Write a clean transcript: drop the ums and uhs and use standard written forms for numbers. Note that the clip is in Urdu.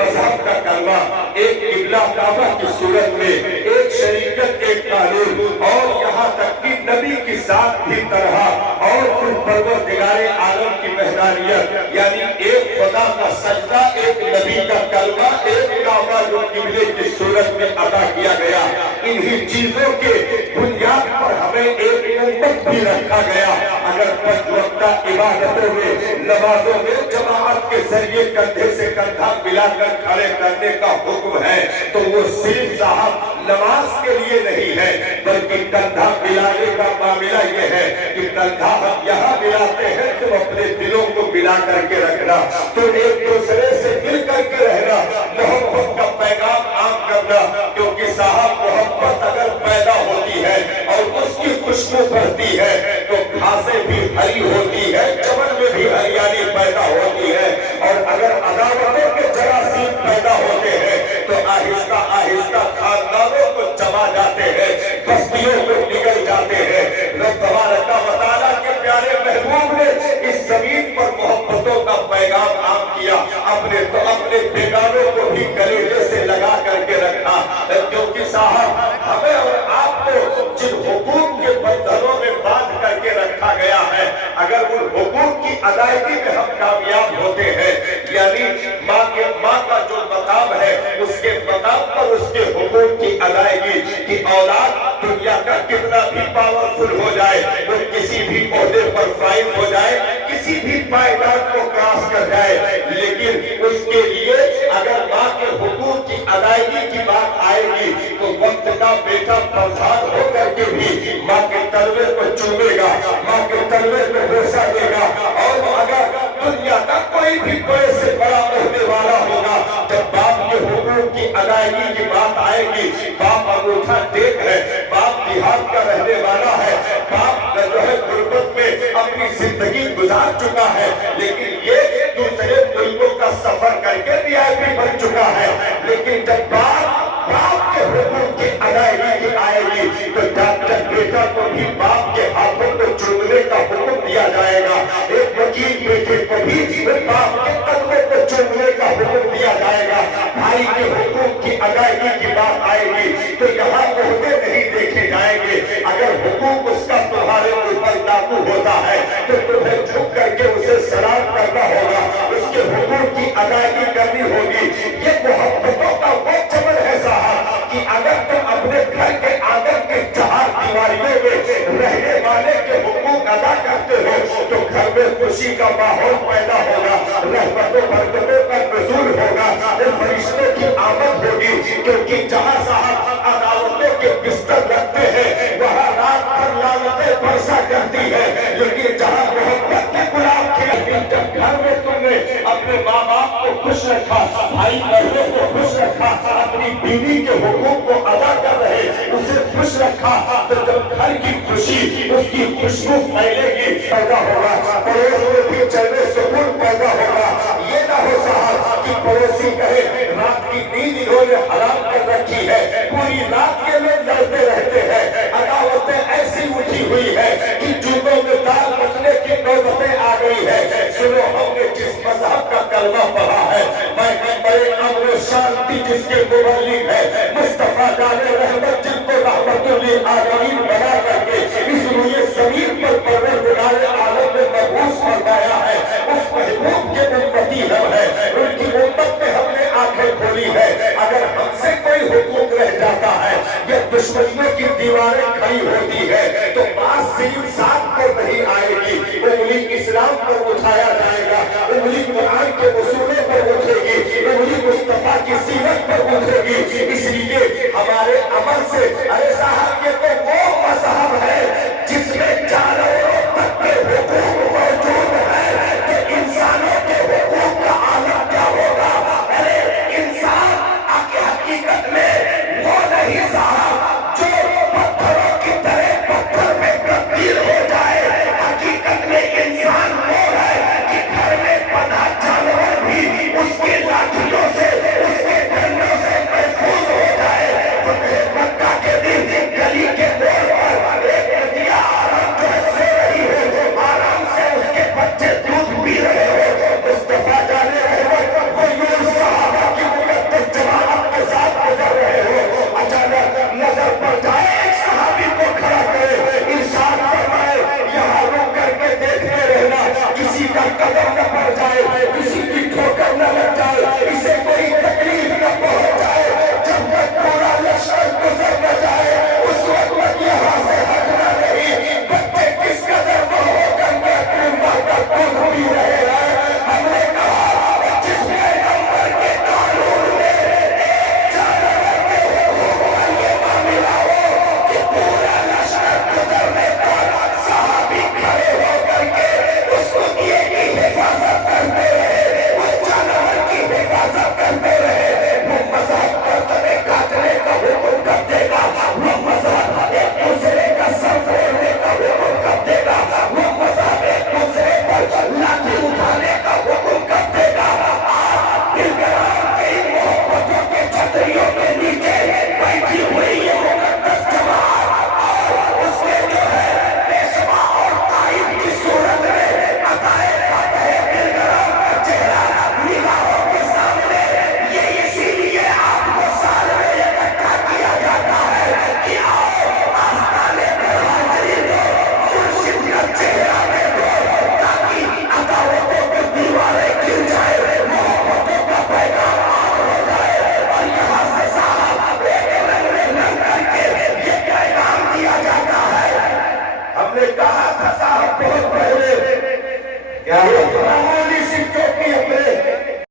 مذہب کا کلمہ، ایک قبلہ کعبہ کی صورت میں، ایک شریعت، ایک قانون، اور یہاں تک کہ نبی کی ذات بھی طرح، اور پھر پروردگار عالم کی وحدانیت، یعنی ایک خدا کا سجدہ، ایک نبی کا کلمہ، ایک کعبہ جو قبلے کی صورت میں ادا کیا گیا۔ انہی چیزوں کے بنیاد پر ہمیں ایک امت بھی رکھا گیا۔ اگر پنج وقتہ عبادتوں میں، نمازوں میں جماعت کے ذریعے کندھے سے کندھا ملا کر کھڑے کرنے کا حکم ہے تو وہ صرف صاحب نماز کے لیے نہیں ہے، بلکہ کندھا ملانے کا معاملہ یہ ہے کہ کندھا ہم یہاں ملاتے ہیں، تم اپنے دلوں کو ملا کر کے رکھنا، تو ایک دوسرے سے مل کر کے رہنا، محبت کا پیغام عام کرنا، کیونکہ صاحب محبت اگر پیدا ہوتی ہے اور اس کی خوشبو بڑھتی ہے تو گھاسیں بھی ہری ہوتی ہے، چمن میں بھی ہریالی پیدا ہوتی ہے، اور اگر عداوتوں کے جراثیم پیدا ہوتے ہیں تو آہستہ آہستہ خاندانوں کو چبا جاتے ہیں، بستیوں کو نگل جاتے ہیں۔ رب تبارک و تعالیٰ کے پیارے محبوب نے اس زمین پر محبتوں کا پیغام عام کیا، اپنے بیگانوں کو بھی کلیجے سے لگا کر کے رکھا، کیونکہ صاحب ہمیں اور آپ کو جن حقوق کے بندھنوں میں باندھ کر کے رکھا گیا ہے، اگر ان حقوق کی ادائیگی میں ہم کامیاب ہوتے ہیں، یعنی ماں کا جو مقام ہے اس کے مقام پر اس کے حقوق کی ادائیگی، کہ اولاد دنیا کا کتنا بھی پاورفل ہو جائے، وہ کسی بھی عہدے پر فائز ہو جائے، کسی بھی پائیدان کو کراس کر جائے، لیکن اس کے لیے اگر ماں کے حقوق کی ادائیگی کی بات آئے گی تو وقت کا بیٹا پرزاد ہو کر کے بھی ماں کے تلوے کو چومے گا، ماں کے تلوے کو بوسہ دے گا، اور وہ اگر دنیا کا کوئی بھی بڑے سے بڑا عہدے والا ہوگا، جب باپ کے حقوق کی ادائیگی کی بات آئے گی، باپ انگوٹھا ٹیک ہے، باپ دیہات کا رہنے والا ہے، باپ جو ہے غربت میں اپنی زندگی گزار چکا ہے، لیکن یہ دوسرے ملکوں کا سفر کر کے بھی آئی بن چکا ہے، لیکن جب باپ کے حقوق کی ادائیگی کی آئے گی تو ڈاکٹر بیٹا کو بھی باپ کے ہاتھوں کو چومنے کا حکم دیا جائے گا، ایک وکیل بیٹے کو بھی باپ کے قدموں کو چومنے کا حکم دیا جائے گا، بھائی کے حقوق کی ادائیگی کی بات آئے گی تو یہاں عہدے نہیں دیکھے جائیں گے، اگر حقوق اس کا تمہارے اوپر لاگو ہوتا ہے تو تمہیں جھک کر کے اسے سلام کرنا ہوگا، اس کے حقوق کی ادائیگی کرنی ہوگی۔ یہ محبتوں کا وہ چمن ہے صاحب کہ اگر تم اپنے گھر کے آنگن کے چار دیواریوں میں رہنے والے کے حقوق ادا کرتے ہو تو گھر میں خوشی کا ماحول پیدا ہوگا، رحمت و برکتوں کا نزول ہوگا، فرشتوں کی آمد ہوگی، کیونکہ جہاں صاحب عداوتوں کے بستر رکھتے ہیں وہاں رات بھر لعنتیں برسا کرتی ہے، لیکن جہاں محبت کے گلاب کھلتے ہیں، جب گھر میں تم نے اپنے ماں باپ کو خوش رکھا، بھائی بہنوں کو خوش رکھا، اپنی بیوی کے حقوق کو ادا کر رہے اسے خوش رکھا، تو جب گھر کی خوشی اس کی خوشبو پھیلے گی، پیدا ہوگا، پڑوس میں بھی چلنے سکون پیدا ہوگا۔ یہ نہ ہو صاحب کہ پڑوسی کہے رات کی نیند انہوں نے حرام کر رکھی ہے، پوری رات کے لوگ لڑتے رہتے ہیں، عداوتیں ایسی اٹھی ہوئی ہے کہ جوتوں میں دال بچنے کی نوبتیں آ گئی ہے۔ سنو، ہم نے جس مذہب کا کلمہ پڑھا ہے، بڑے امن و شانتی جس کے مبلغ ہے، مصطفیٰ جان رحمت جن کو رحمت للعالمین بنا کر کے اس روئے زمین پر پروردگار عالم نے مبعوث فرمایا ہے، اس محبوب کے امتی ہم ہیں، ان کی امت میں ہم نے آنکھیں کھولی ہے۔ اگر ہم سے کوئی حقوق رہ جاتا ہے یا دشمنیوں کی دیواریں کھڑی ہوتی ہے تو بات صرف ساتھ پر نہیں آئے گی، انگلی اسلام پر اٹھایا جائے گا، انگلی قرآن کے اصولوں پر اٹھے گی، انگلی مصطفیٰ کی سیرت پر اٹھے گی۔ اس لیے ہمارے عمل سے، ارے صاحب یہ تو وہ مذہب ہے جس میں جانوروں تک کے حقوق موجود ہے، کہ انسانوں کے حقوق کا عالم کیا ہوگا؟ ارے انسان حقیقت میں وہ نہیں صاحب جو پتھروں کی طرح پتھر میں تبدیل ہو جائے چھتریوں کے نیچے